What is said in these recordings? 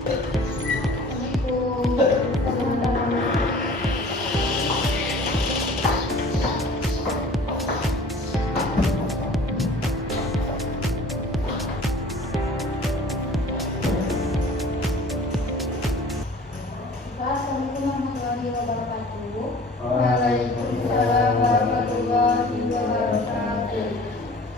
Assalamualaikum warahmatullahi wabarakatuh. Waalaikumsalam warahmatullahi wabarakatuh.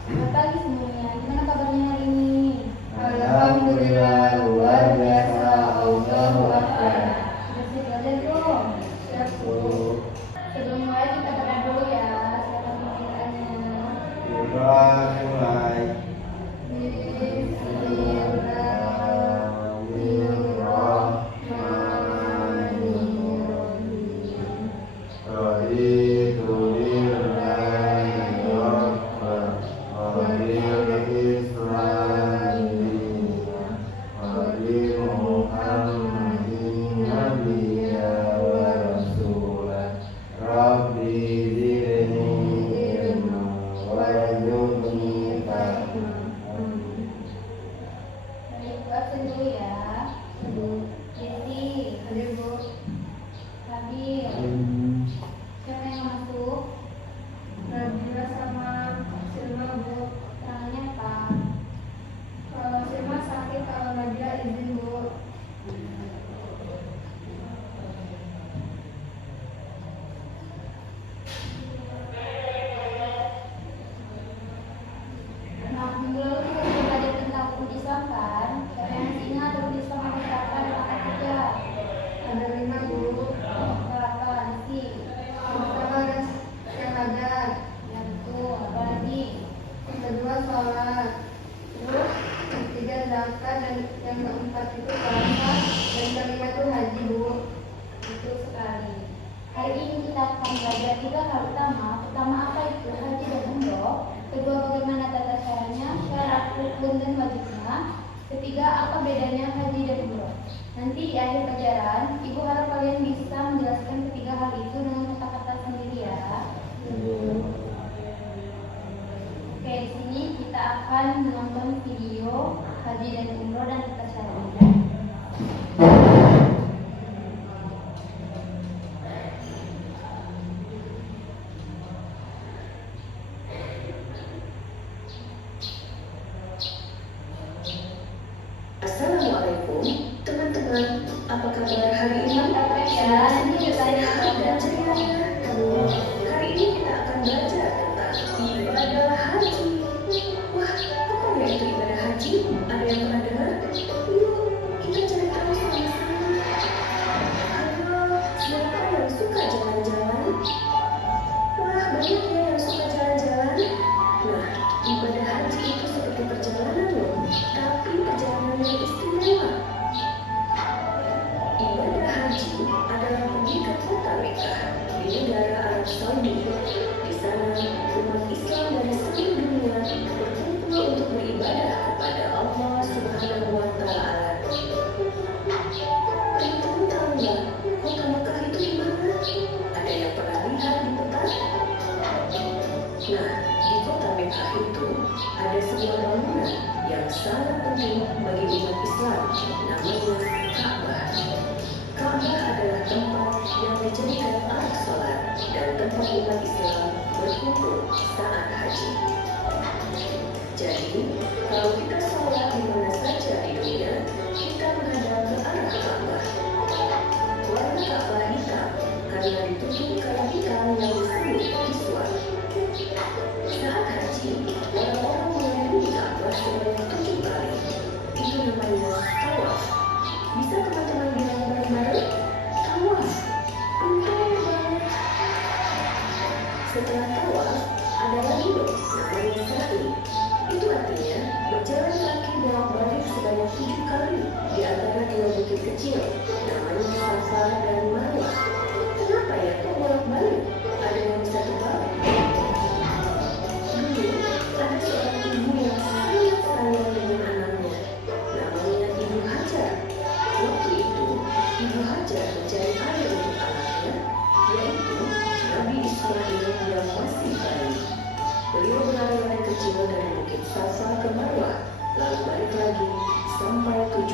Selamat pagi semuanya. Gimana kabarnya hari ini? Alhamdulillah luar biasa. Allahu Akbar. Sudah siap belajar belum? Siap, Bu. Sebelum mulai kita berdoa dulu ya. Silakan pembukaannya. Berdoa mulai. Baik, Bu, absen dulu ya. Jadi, hadir Bu. Hadir. Siapa yang masuk? Nabila sama Silma, Bu. Tangannya apa? Kalau Silma sakit, kalau Nabila izin, Bu. Nah, minggu lalu kita sudah belajar tentang rukun Islam kan? Siapa yang masih ingat rukun Islam ada berapa dan apa saja? Ada 5, Bu. Apa nanti? Yang pertama ada syahadat, Yang betul. Apa lagi? yang kedua sholat, terus yang ketiga zakat, dan yang keempat itu puasa, dan kelima itu haji, Bu. Betul sekali. Hari ini kita akan belajar 3 hal utama. Pertama, apa itu haji dan umroh. Kedua, bagaimana tata caranya, syarat, rukun, dan wajibnya. Ketiga, apa bedanya haji dan umroh. Nanti di akhir pelajaran, Ibu harap kalian bisa menjelaskan ketiga hal itu dengan kata-kata sendiri ya. Oke, di sini kita akan menonton video haji dan umroh dan tata caranya. Assalamualaikum teman-teman, apa kabar hari ini? Ya, ini Sehat ditanya. dan ceria. Hari ini kita akan belajar tentang ibadah haji. Wah, apa itu ibadah haji? Ada yang pernah dengar? Yuk, kita cari tahu sama-sama. Ayo, siapa yang suka jalan-jalan? Wah, banyak ya yang suka jalan-jalan. Nah, ibadah haji itu seperti perjalanan loh, tapi perjalanan yang istimewa. Ibadah haji adalah pergi ke kota Mekah di negara Arab Saudi. Di sana, umat Islam dari seluruh dunia berkumpul untuk beribadah kepada Allah Subhanahu wa Ta'ala. Teman-teman tahu nggak, kota Mekah itu di mana? Ada yang pernah lihat di peta? Nah, di kota Mekah itu ada sebuah bangunan yang sangat penting bagi umat Islam, namanya Ka'bah. Ka'bah adalah tempat yang dijadikan alat sholat dan tempat umat Islam berkumpul saat haji. Jadi, kalau kita sholat di mana saja di dunia, kita menghadap ke arah Ka'bah. Warna Ka'bah hitam karena ditutup kain hitam yang disebut kiswah. Saat haji, orang-orang mengelilingi Ka'bah sebanyak 7 kali. Itu namanya tawaf. Bisa teman-teman bilang bareng-bareng? Tawaf. Betul banget. Setelah tawaf, ada lagi loh namanya sa'i. Itu artinya berjalan kaki bolak-balik sebanyak 7 kali di antara 2 bukit kecil, namanya Safa dan Marwah. Kenapa ya kok bolak-balik? Ada yang bisa tebak? Ada seorang ibu yang sangat sayang dengan anaknya, namanya Ibu Hajar. Waktu itu, Ibu Hajar mencari air untuk anaknya, yaitu Nabi Ismail yang masih bayi. Beliau berlari-lari kecil dari bukit Safa ke Marwah, lalu balik lagi sampai 7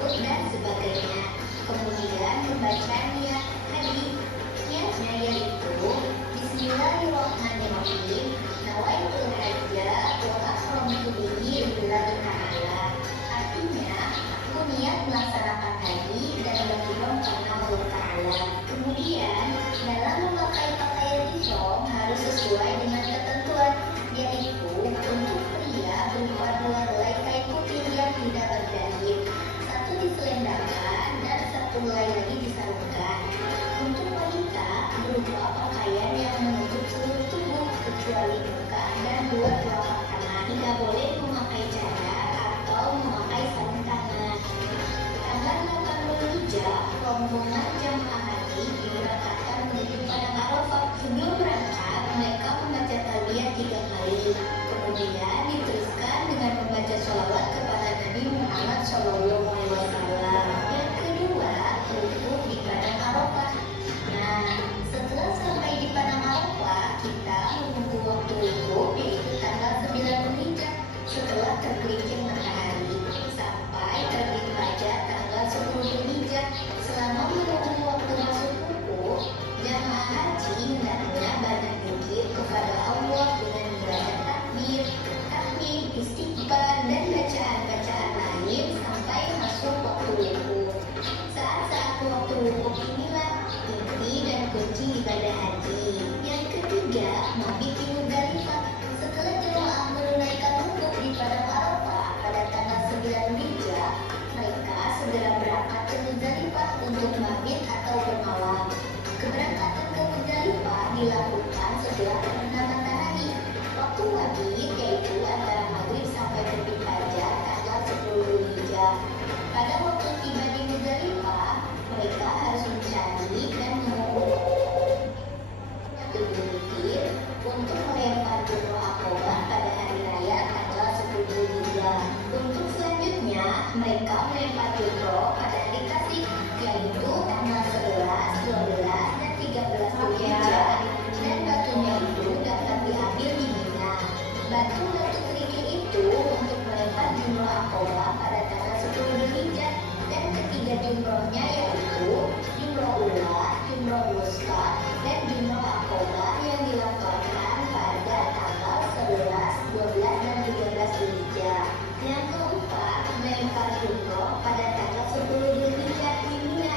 sahur dan sebagainya. Kemudian membaca niat haji. Niatnya yaitu Bismillahirrahmanirrahim. Nawaitul hajja wa akramtu bihi lillahi ta'ala. Artinya, aku niat melaksanakan haji dan berjuang karena Allah Ta'ala. Kemudian, dalam memakai pakaian ihram harus sesuai dengan ketentuan, yaitu untuk pria berupa 2 helai kain putih yang tidak berjahit, 1 diselendangkan dan 1 helai lagi disarungkan. Untuk wanita berupa pakaian yang menutup seluruh tubuh kecuali muka dan 2 telapak tangan. Tidak boleh memakai cadar atau memakai sarung tangan. Tanggal 8 Hijjah, rombongan jamaah haji diberangkatkan menuju Padang Arafah. Sebelum berangkat, mereka membaca talbiyah 3 kali. Kemudian diteruskan dengan membaca sholawat kepada Nabi Muhammad SAW. Yang kedua, wukuf di Padang Arafah. Nah, setelah sampai di Padang Arafah, kita menunggu waktu wukuf yaitu tanggal 9 Hijjah setelah tergelincir matahari sampai terbit fajar tanggal 10 Hijjah. Selama menunggu waktu masuk wukuf, jamaah haji hendaknya banyak zikir kepada Allah dengan membaca takbir, tahmid, istighfar dan bacaan-bacaan lain sampai masuk waktu wukuf. Saat-saat waktu wukuf inilah inti dan kunci ibadah haji. Yang ketiga, mabit di Muzdalifah. Setelah jemaah menunaikan wukuf di Padang Arafah pada tanggal 9 Hijjah, mereka segera berangkat ke Muzdalifah untuk mabit atau bermalam. Keberangkatan ke Muzdalifah dilakukan setelah terbenam matahari. Waktu mabit yaitu antara maghrib sampai terbit fajar tanggal 10 Hijjah. Pada waktu tiba di Muzdalifah, mereka harus mencari dan mengumpulkan bukit untuk melempar jumroh akobah pada hari raya tanggal 10 Hijjah. Untuk selanjutnya, mereka melempar jumroh pada hari kasih, yaitu tanggal 11, 12, dan 13 Hijjah. Dan batunya itu dapat diambil di Mina. Batu-batu kerikil itu untuk melempar jumroh akobah pada tanggal 10 Hijjah. Dan ketiga jumrohnya yaitu jumroh ula, jumroh wusta, dan jumroh akobah yang dilakukan pada tanggal 11, 12, dan 13 Hijjah. Yang keempat, melempar jumroh pada tanggal 10 Hijjah di Mina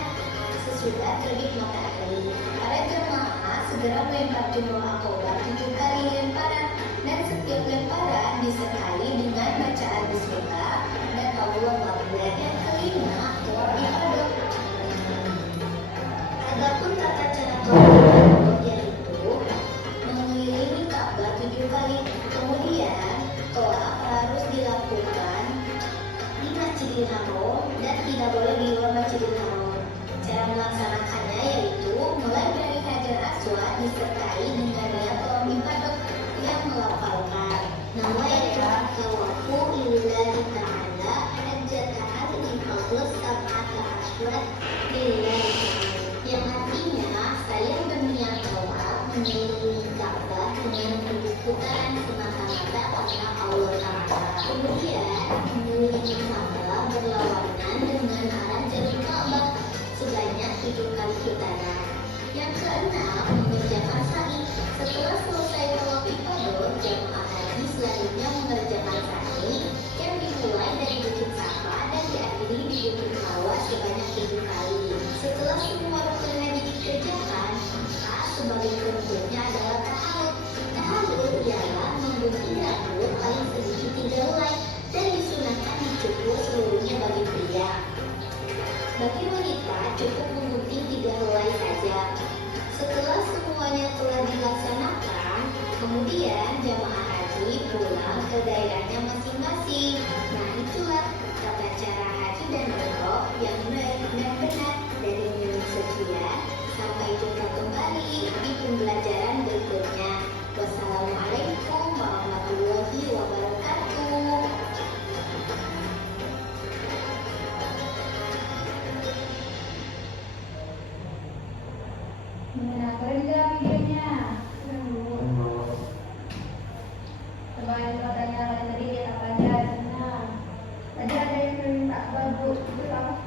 sesudah terbit matahari. Para jemaah segera melempar jumroh akobah 7 kali lemparan, dan setiap lemparan disertai dengan bacaan bismillah dan Allahu Akbar. Yang kelima, tawaf ifadah. Adapun tata cara tawaf yaitu mengelilingi Ka'bah 7 kali. Kemudian tawaf harus dilakukan di Masjidil Haram dan tidak boleh di luar Masjidil Haram. Cara melaksanakannya yaitu mulai dari Hajar Aswad disertai dengan niat tawaf ifadah yang melafalkan nawaitu tawafu lillahi ta'ala hajjata hadhihi al-qudus sab'ata aswad lillahi ta'ala, yang artinya saya berniat tawaf mengelilingi Ka'bah dengan 7 putaran semata-mata karena Allah Ta'ala. Kemudian mengelilingi Ka'bah berlawanan dengan arah jalur Ka'bah sebanyak 7 kali putaran. Yang keenam, mengerjakan sa'i. Setelah selesai tawaf ifadah, jamaah haji selanjutnya mengerjakan sa'i yang dimulai dari Bukit Safa dan diakhiri di Bukit Marwah sebanyak 7 kali. Setelah semua rukun haji dikerjakan, maka sebagai berikutnya adalah tahallul. Tahallul ialah menggunting rambut paling sedikit 3 helai dan disunahkan dicukur seluruhnya bagi pria. Bagi wanita cukup menggunting 3 helai saja. Setelah semuanya telah dilaksanakan, kemudian jamaah haji pulang ke daerahnya masing-masing. Nah, itulah tata cara haji dan umroh yang baik dan benar. Dari Mimin sekian, sampai jumpa kembali di pembelajaran berikutnya. Wassalamualaikum warahmatullahi wabarakatuh. Nah, keren gak videonya? Coba yang pertanyaan tadi lihat apa aja. Nah, Tadi ada yang minta baju, itu apa?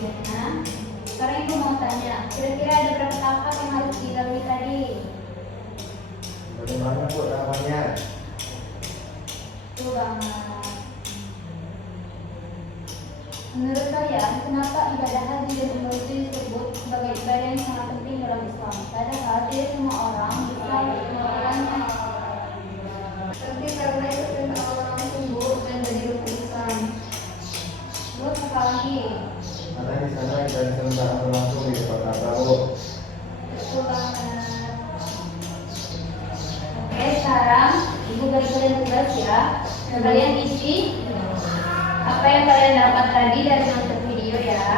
videonya. Sekarang ibu mau tanya, kira-kira ada berapa tahap yang harus dilalui tadi? Bagaimana Bu tahapannya? Betul banget. Menurut kalian, kenapa ibadah haji dan umroh itu disebut sebagai ibadah yang sangat penting dalam Islam? Padahal tidak semua orang bisa melakukannya. Tapi karena itu perintah Allah langsung Bu dan jadi rukun Islam. Terus apa lagi? Karena di sana kita diselenggarakan langsung di depan Ka'bah Bu. Betul banget. Oke, sekarang ibu bagi kalian tugas ya. Kalian isi apa yang kalian dapat tadi dari nonton video ya.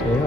Ayo.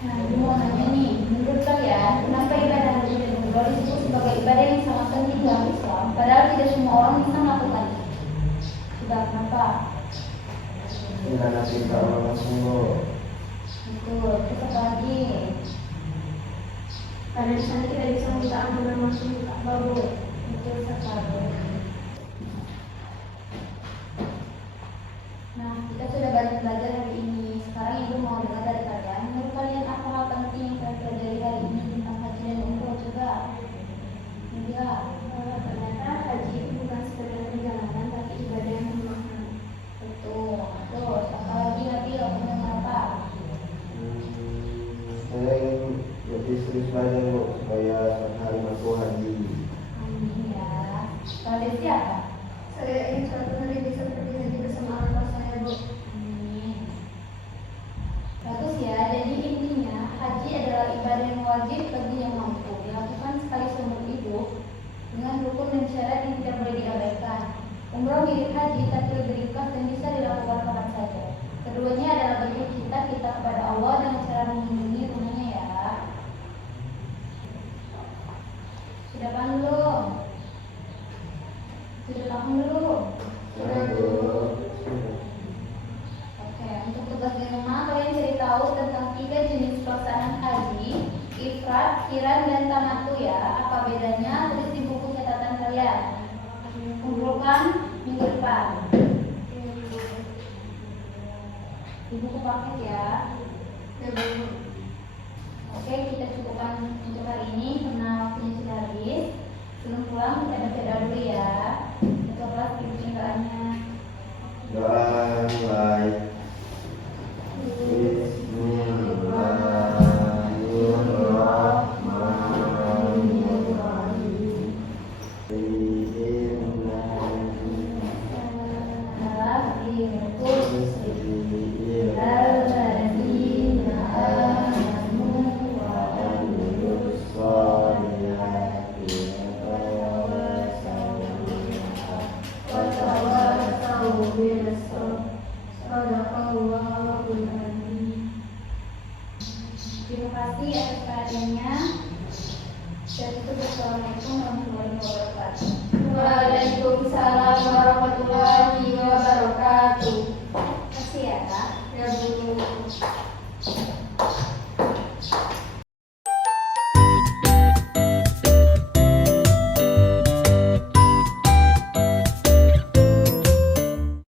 Nah, ibu mau nanya nih, menurut kalian kenapa ibadah haji dan umroh disebut sebagai ibadah yang sangat penting dalam Islam, padahal tidak semua orang bisa melakukannya? Sebab kenapa? Karena cinta Allah langsung Bu. Betul, terus apa lagi? Karena di sana kita bisa minta ampunan langsung di Ka'bah Bu. Betul sekali. Nah, kita sudah banyak belajar hari ini. Sekarang ibu mau dengar dari kalian. Menurut kalian apa hal penting yang kalian pelajari hari ini tentang haji dan umroh? Coba. Media. Ternyata haji itu bukan sekedar perjalanan tapi ibadah yang bermakna. Betul. Terus apa lagi kamu dengar apa? Saya ingin lebih serius belajar Bu supaya suatu hari masuk haji. Amin ya. Kalau dari siapa? Saya ingin suatu hari bisa pergi haji bersama orang tua saya Bu. Amin. Bagus ya. Jadi intinya haji adalah ibadah yang wajib bagi yang mampu dilakukan sekali seumur hidup dengan rukun dan syarat yang tidak boleh diabaikan. Umroh mirip haji tapi lebih ringkas dan bisa dilakukan kapan saja. Keduanya adalah bentuk kita kepada Allah dengan cara mengunjungi rumahnya ya. Sudah paham belum? Sudah paham belum? Sudah Bu. Oke, untuk tugas di rumah kalian cari tahu tentang 3 jenis pelaksanaan haji, ifrad, qiran, dan tamattu ya. Apa bedanya? Tulis di buku catatan kalian. Kumpulkan minggu depan. Di buku paket ya. Ya Bu. Oke, kita cukupkan untuk hari ini karena waktunya sudah habis. Sebelum pulang kita baca doa dulu ya. Untuk kelas ibu tinggalannya. Doa Terima kasih atas perhatiannya. Dan itu, wassalamualaikum warahmatullahi wabarakatuh. Waalaikumsalam warahmatullahi